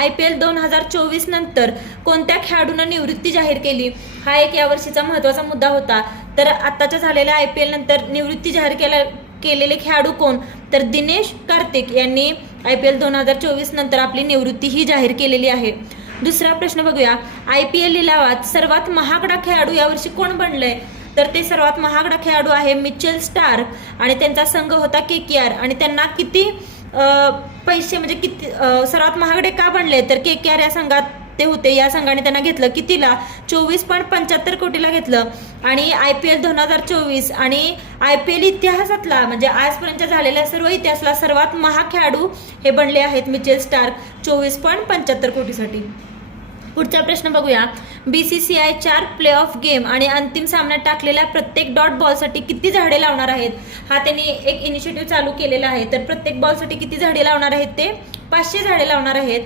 IPL 2024 नंतर कोणत्या खेळाडूंना निवृत्ती जाहीर केली, हा एक यावर्षीचा महत्त्वाचा मुद्दा होता. तर आत्ताच्या झालेल्या IPL नंतर निवृत्ती जाहीर केलेले खेळाडू कोण, तर दिनेश कार्तिक यांनी IPL 2024 नंतर आपली निवृत्ती ही जाहीर केलेली आहे. दुसरा प्रश्न बघूया, IPL लिलावात सर्वात महागडा खेळाडू यावर्षी कोण बनलंय, तर ते सर्वात महागडा खेळाडू आहे मिचेल स्टार्क आणि त्यांचा संघ होता KKR. आणि त्यांना किती पैसे म्हणजे किती सर्वात महागडे का बनले, तर KKR या संघात ते होते. या संघाने त्यांना घेतलं कितीला, 24.75 कोटीला घेतलं. आणि IPL 2024 आणि IPL इतिहासातला म्हणजे आजपर्यंत झालेल्या सर्व इतिहासाला सर्वात महाग खेळाडू हे बनले आहेत मिचेल स्टार्क 24.75 कोटीसाठी. पुढचा प्रश्न बघूया, BCCI 4 प्ले ऑफ गेम आणि अंतिम सामन्यात टाकलेल्या प्रत्येक डॉट बॉलसाठी किती झाडे लावणार आहेत, हा त्यांनी एक इनिशिएटिव्ह चालू केलेला आहे. तर प्रत्येक बॉलसाठी किती झाडे लावणार आहेत, ते 500 झाडे लावणार आहेत.